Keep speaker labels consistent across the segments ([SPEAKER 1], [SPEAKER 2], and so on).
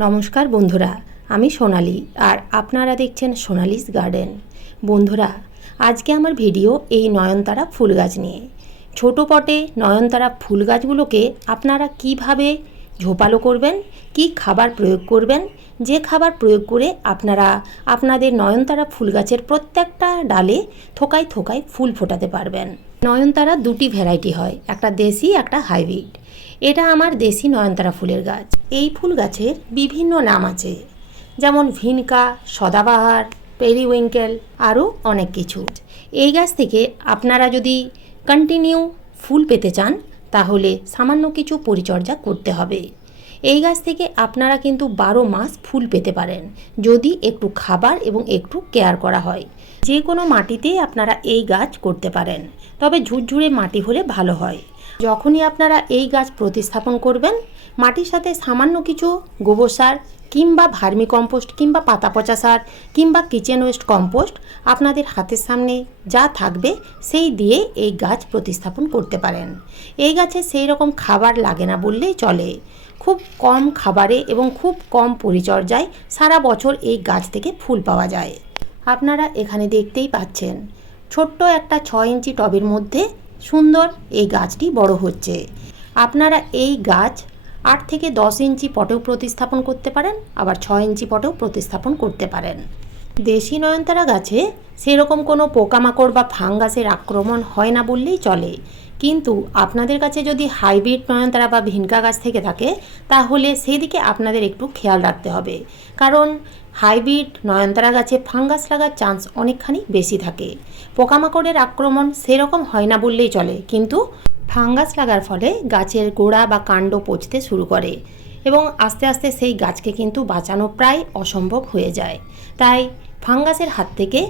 [SPEAKER 1] নমস্কার বন্ধুরা, আমি সোনালি আর আপনারা দেখছেন সোনালিস গার্ডেন। বন্ধুরা, আজকে আমার ভিডিও এই নয়নতারা ফুল গাছ নিয়ে। ছোট পটে নয়নতারা ফুল গাছগুলোকে আপনারা কীভাবে ঝোপালো করবেন, কি খাবার প্রয়োগ করবেন, যে খাবার প্রয়োগ করে আপনারা আপনাদের নয়নতারা ফুল গাছের প্রত্যেকটা ডালে থোকায় থোকায় ফুল ফোটাতে পারবেন। নয়নতারা দুটি ভ্যারাইটি হয়, একটা দেশি, একটা হাইব্রিড। এটা আমার দেশি নয়নতারা ফুলের গাছ। এই ফুল গাছের বিভিন্ন নাম আছে, যেমন ভিনকা, সদাবাহার, পেরিউইঙ্কেল, আরও অনেক কিছু। এই গাছ থেকে আপনারা যদি কন্টিনিউ ফুল পেতে চান, তাহলে সামান্য কিছু পরিচর্যা করতে হবে। এই গাছ থেকে আপনারা কিন্তু বারো মাস ফুল পেতে পারেন, যদি একটু খাবার এবং একটু কেয়ার করা হয়। যে কোনো মাটিতেই আপনারা এই গাছ করতে পারেন, তবে ঝুরঝুরে মাটি হলে ভালো হয়। যখনই আপনারা এই গাছ প্রতিস্থাপন করবেন, মাটির সাথে সামান্য কিছু গোবর সার কিংবা ভার্মি কম্পোস্ট কিংবা পাতা পচা সার কিংবা কিচেন ওয়েস্ট কম্পোস্ট আপনাদের হাতের সামনে যা থাকবে, সেই দিয়ে এই গাছ প্রতিস্থাপন করতে পারেন। এই গাছে সেই রকম খাবার লাগে না বললেই চলে। খুব কম খাবারে এবং খুব কম পরিচর্যায় সারা বছর এই গাছ থেকে ফুল পাওয়া যায়। আপনারা এখানে দেখতেই পাচ্ছেন, ছোট্ট একটা ছ ইঞ্চি টবের মধ্যে সুন্দর, এই গাছটি বড় হচ্ছে। আপনারা এই গাছ আট থেকে দশ ইঞ্চি পটেও প্রতিস্থাপন করতে পারেন, আবার ছ ইঞ্চি পটেও প্রতিস্থাপন করতে পারেন। দেশি নয়নতারা গাছে সেরকম কোনো পোকামাকড় বা ফাঙ্গাসের আক্রমণ হয় না বললেই চলে। কিন্তু আপনাদের কাছে যদি হাইব্রিড নয়নতারা বা ভিনকা গাছ থেকে থাকে, তাহলে সেই দিকে আপনাদের একটু খেয়াল রাখতে হবে। কারণ হাইব্রিড নয়নতারা গাছে ফাঙ্গাস লাগার চান্স অনেকখানি বেশি থাকে। পোকামাকড়ের আক্রমণ সেরকম হয় না বললেই চলে, কিন্তু ফাঙ্গাস লাগার ফলে গাছের গোড়া বা কাণ্ড পচতে শুরু করে এবং আস্তে আস্তে সেই গাছকে কিন্তু বাঁচানো প্রায় অসম্ভব হয়ে যায়। তাই ফাঙ্গাসের হাত থেকে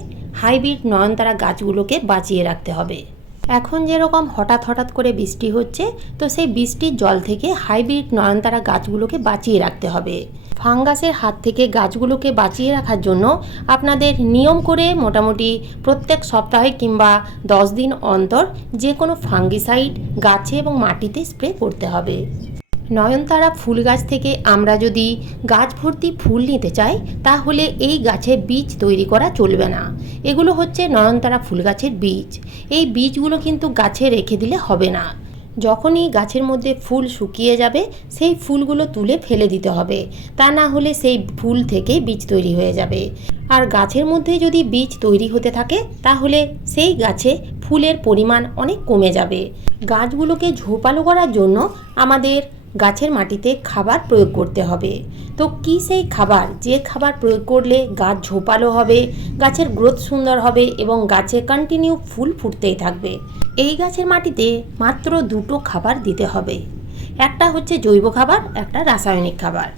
[SPEAKER 1] হাইব্রিড নয়নতারা গাছগুলোকে বাঁচিয়ে রাখতে হবে। এখন যেরকম হঠাৎ হঠাৎ করে বৃষ্টি হচ্ছে, তো সেই বৃষ্টির জল থেকে হাইব্রিড নয়নতারা গাছগুলোকে বাঁচিয়ে রাখতে হবে। ফাঙ্গাসের হাত থেকে গাছগুলোকে বাঁচিয়ে রাখার জন্য আপনাদের নিয়ম করে মোটামুটি প্রত্যেক সপ্তাহে কিংবা দশ দিন অন্তর যে কোনো ফাঙ্গিসাইড গাছে এবং মাটিতে স্প্রে করতে হবে। নয়নতারা ফুল গাছ থেকে আমরা যদি গাছ ভর্তি ফুল নিতে চাই, তাহলে এই গাছে বীজ তৈরি করা চলবে না। এগুলো হচ্ছে নয়নতারা ফুল গাছের বীজ। এই বীজগুলো কিন্তু গাছে রেখে দিলে হবে না। যখনই গাছের মধ্যে ফুল শুকিয়ে যাবে, সেই ফুলগুলো তুলে ফেলে দিতে হবে। তা না হলে সেই ফুল থেকে বীজ তৈরি হয়ে যাবে। আর গাছের মধ্যে যদি বীজ তৈরি হতে থাকে, তাহলে সেই গাছে ফুলের পরিমাণ অনেক কমে যাবে। গাছগুলোকে ঝোপালো করার জন্য আমাদের গাছের মাটিতে খাবার প্রয়োগ করতে হবে। তো কী সেই খাবার? যে খাবার প্রয়োগ করলে গাছ ঝোপালো হবে, গাছের গ্রোথ সুন্দর হবে এবং গাছে কন্টিনিউ ফুল ফুটতেই থাকবে। এই গাছের মাটিতে মাত্র দুটো খাবার দিতে হবে। একটা হচ্ছে জৈব খাবার, একটা রাসায়নিক খাবার।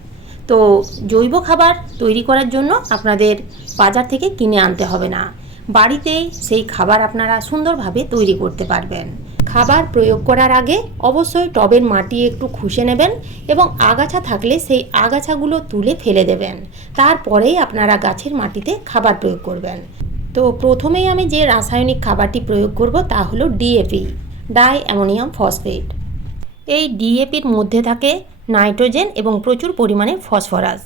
[SPEAKER 1] তো জৈব খাবার তৈরি করার জন্য আপনাদের বাজার থেকে কিনে আনতে হবে না। বাড়িতেই সেই খাবার আপনারা সুন্দরভাবে তৈরি করতে পারবেন। খাবার প্রয়োগ করার আগে অবশ্যই টবের মাটি একটু খুশে নেবেন এবং আগাছা থাকলে সেই আগাছাগুলো তুলে ফেলে দেবেন। তারপরেই আপনারা গাছের মাটিতে খাবার প্রয়োগ করবেন। তো প্রথমেই আমি যে রাসায়নিক খাবারটি প্রয়োগ করব তা হলো ডিএপি ডাই অ্যামোনিয়াম ফসফেট এই ডিএপির মধ্যে থাকে নাইট্রোজেন এবং প্রচুর পরিমাণে ফসফরাস।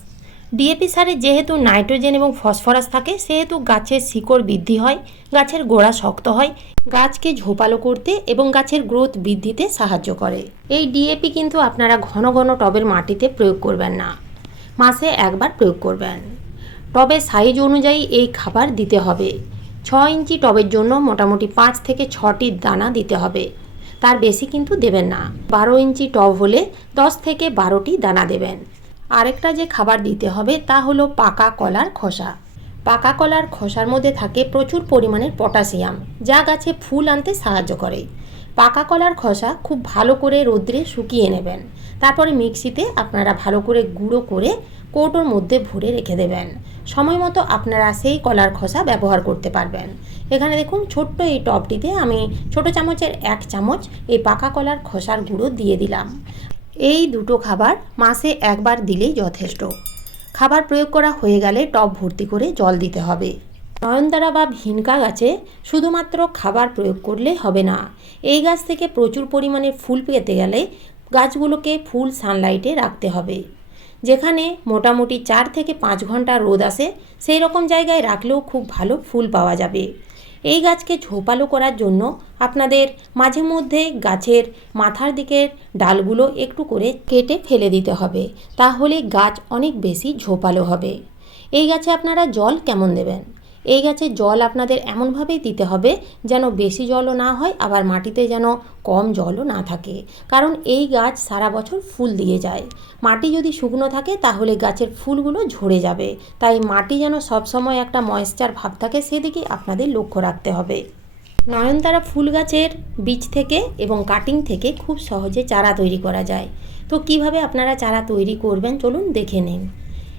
[SPEAKER 1] ডিএপি সারে যেহেতু নাইট্রোজেন এবং ফসফরাস থাকে, সেহেতু গাছের শিকড় বৃদ্ধি হয়, গাছের গোড়া শক্ত হয়, গাছকে ঝোপালো করতে এবং গাছের গ্রোথ বৃদ্ধিতে সাহায্য করে। এই ডিএপি কিন্তু আপনারা ঘন ঘন টবের মাটিতে প্রয়োগ করবেন না। মাসে একবার প্রয়োগ করবেন। টবের সাইজ অনুযায়ী এই খাবার দিতে হবে। ছ ইঞ্চি টবের জন্য মোটামুটি পাঁচ থেকে ছটি দানা দিতে হবে। তার বেশি কিন্তু দেবেন না। বারো ইঞ্চি টব হলে দশ থেকে বারোটি দানা দেবেন। আরেকটা যে খাবার দিতে হবে তা হলো পাকা কলার খোসা। পাকা কলার খোসার মধ্যে থাকে প্রচুর পরিমাণের পটাশিয়াম, যা গাছে ফুল আনতে সাহায্য করে। পাকা কলার খোসা খুব ভালো করে রোদ্রে শুকিয়ে নেবেন। তারপরে মিক্সিতে আপনারা ভালো করে গুঁড়ো করে কৌটোর মধ্যে ভরে রেখে দেবেন। সময় মতো আপনারা সেই কলার খোসা ব্যবহার করতে পারবেন। এখানে দেখুন, ছোট্ট এই টবটিতে আমি ছোট চামচের এক চামচ এই পাকা কলার খোসার গুঁড়ো দিয়ে দিলাম। এই দুটো খাবার মাসে একবার দিলেই যথেষ্ট। খাবার প্রয়োগ করা হয়ে গেলে টব ভর্তি করে জল দিতে হবে। নয়নতারা বা ভিনকা গাছে শুধুমাত্র খাবার প্রয়োগ করলে হবে না। এই গাছ থেকে প্রচুর পরিমাণে ফুল পেতে গেলে গাছগুলোকে ফুল সানলাইটে রাখতে হবে। যেখানে মোটামুটি চার থেকে পাঁচ ঘণ্টা রোদ আসে, সেই রকম জায়গায় রাখলেও খুব ভালো ফুল পাওয়া যাবে। এই গাছকে ঝোপালো করার জন্য আপনাদের মাঝে মধ্যে গাছের মাথার দিকের ডালগুলো একটু করে কেটে ফেলে দিতে হবে, তাহলে গাছ অনেক বেশি ঝোপালো হবে। এই গাছে আপনারা জল কেমন দেবেন? এই গাছে জল আপনাদের এমনভাবেই দিতে হবে যেন বেশি জলও না হয়, আবার মাটিতে যেন কম জলও না থাকে। কারণ এই গাছ সারা বছর ফুল দিয়ে যায়। মাটি যদি শুকনো থাকে, তাহলে গাছের ফুলগুলো ঝরে যাবে। তাই মাটি যেন সবসময় একটা ময়েশ্চার ভাব থাকে সেদিকে আপনাদের লক্ষ্য রাখতে হবে। নয়নতারা ফুল গাছের বীজ থেকে এবং কাটিং থেকে খুব সহজে চারা তৈরি করা যায়। তো কীভাবে আপনারা চারা তৈরি করবেন, চলুন দেখে নিন।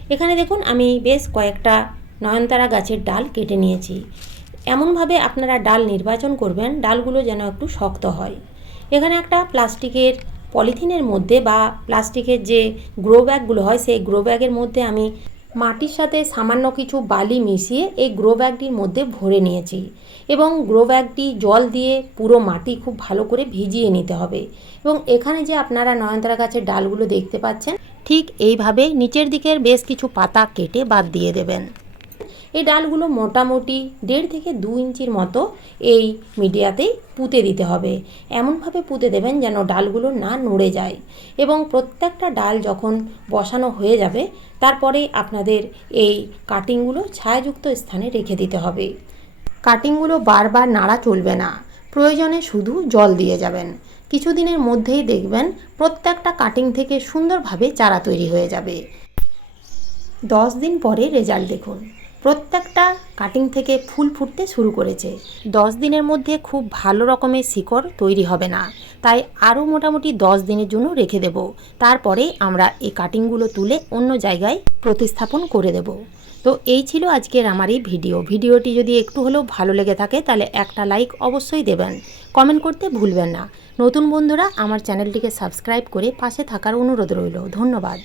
[SPEAKER 1] এখানে দেখুন, আমি বেশ কয়েকটা নয়নতারা গাছের ডাল কেটে নিয়েছি। এমনভাবে আপনারা ডাল নির্বাচন করবেন, ডালগুলো যেন একটু শক্ত হয়। এখানে একটা প্লাস্টিকের পলিথিনের মধ্যে বা প্লাস্টিকের যে গ্রো ব্যাগগুলো হয়, সেই গ্রো ব্যাগের মধ্যে আমি মাটির সাথে সামান্য কিছু বালি মিশিয়ে এই গ্রো ব্যাগটির মধ্যে ভরে নিয়েছি এবং গ্রো ব্যাগটি জল দিয়ে পুরো মাটি খুব ভালো করে ভিজিয়ে নিতে হবে এবং এখানে যে আপনারা নয়নতারা গাছের ডালগুলো দেখতে পাচ্ছেন, ঠিক এইভাবে নিচের দিকের বেশ কিছু পাতা কেটে বাদ দিয়ে দেবেন। এই ডালগুলো মোটামুটি দেড় থেকে দু ইঞ্চির মতো এই মিডিয়াতেই পুঁতে দিতে হবে। এমনভাবে পুঁতে দেবেন যেন ডালগুলো না নড়ে যায় এবং প্রত্যেকটা ডাল যখন বসানো হয়ে যাবে, তারপরে আপনাদের এই কাটিংগুলো ছায়াযুক্ত স্থানে রেখে দিতে হবে। কাটিংগুলো বারবার নাড়া চলবে না। প্রয়োজনে শুধু জল দিয়ে যাবেন। কিছুদিনের মধ্যেই দেখবেন প্রত্যেকটা কাটিং থেকে সুন্দরভাবে চারা তৈরি হয়ে যাবে। দশ দিন পরে রেজাল্ট দেখুন। প্রত্যেকটা কাটিং থেকে ফুল ফুটতে শুরু করেছে। দশ দিনের মধ্যে খুব ভালো রকমের শিকড় তৈরি হবে না। তাই আরও মোটামুটি দশ দিনের জন্য রেখে দেব। তারপরে আমরা এই কাটিংগুলো তুলে অন্য জায়গায় প্রতিস্থাপন করে দেব। তো এই ছিল আজকের আমার এই ভিডিও। ভিডিওটি যদি একটু হলেও ভালো লেগে থাকে, তাহলে একটা লাইক অবশ্যই দেবেন। কমেন্ট করতে ভুলবেন না। নতুন বন্ধুরা, আমার চ্যানেলটিকে সাবস্ক্রাইব করে পাশে থাকার অনুরোধ রইল। ধন্যবাদ।